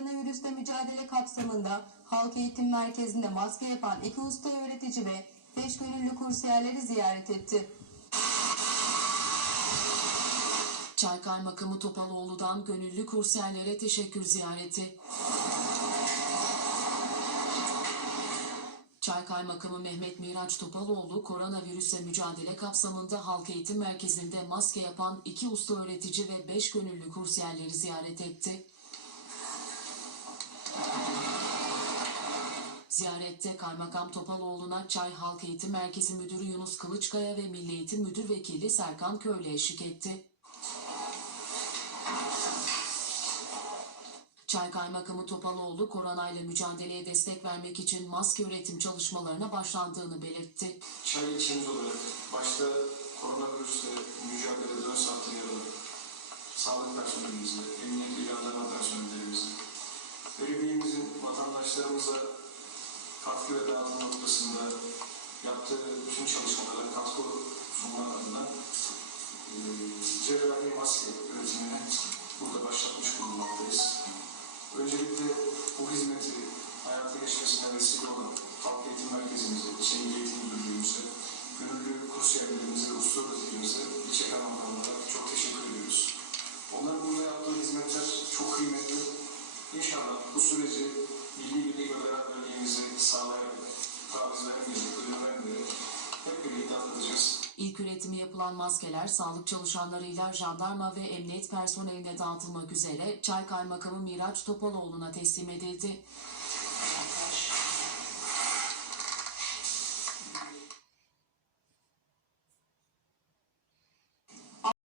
koronavirüsle mücadele kapsamında Halk Eğitim Merkezi'nde maske yapan iki usta öğretici ve 5 gönüllü kursiyerleri ziyaret etti. Çay Kaymakamı Topaloğlu'dan gönüllü kursiyerlere teşekkür ziyareti. Çay Kaymakamı Mehmet Miraç Topaloğlu, koronavirüsle mücadele kapsamında Halk Eğitim Merkezi'nde maske yapan iki usta öğretici ve beş gönüllü kursiyerleri ziyaret etti. Ziyarette Kaymakam Topaloğlu'na Çay Halk Eğitim Merkezi Müdürü Yunus Kılıçkaya ve Milli Eğitim Müdür Vekili Serkan Köylü eşlik etti. Çay Kaymakamı Topaloğlu koronayla mücadeleye destek vermek için maske üretim çalışmalarına başlandığını belirtti. Çay ilçemiz olarak başta koronavirüsle mücadelede ön sahte yer alan sağlık vatandaşlarımıza katkı ve dağıtım noktasında yaptığı bütün çalışmalara katkı sunmak adına e, cerrahi maske üretimini burada başlatmış bulunmaktayız. Öncelikle bu hizmeti hayata geçmesine vesile olan Halk Eğitim Merkezimize, Şehir Eğitim Müdürlüğümüze, gönüllü kursiyerlerimize, usta öğreticilerimize, ilçe kaymakamlarına çok teşekkür ediyoruz. Onların burada yaptığı hizmetler çok kıymetli. İnşallah bu süreci milli birlik ve beraberliğimizi sağlayarak, taviz vermeyerek, ödün vermeyerek hep birlikte atlatacağız. İlk üretimi yapılan maskeler sağlık çalışanlarıyla jandarma ve emniyet personeline dağıtılmak üzere Çay Kaymakamı Miraç Topaloğlu'na teslim edildi.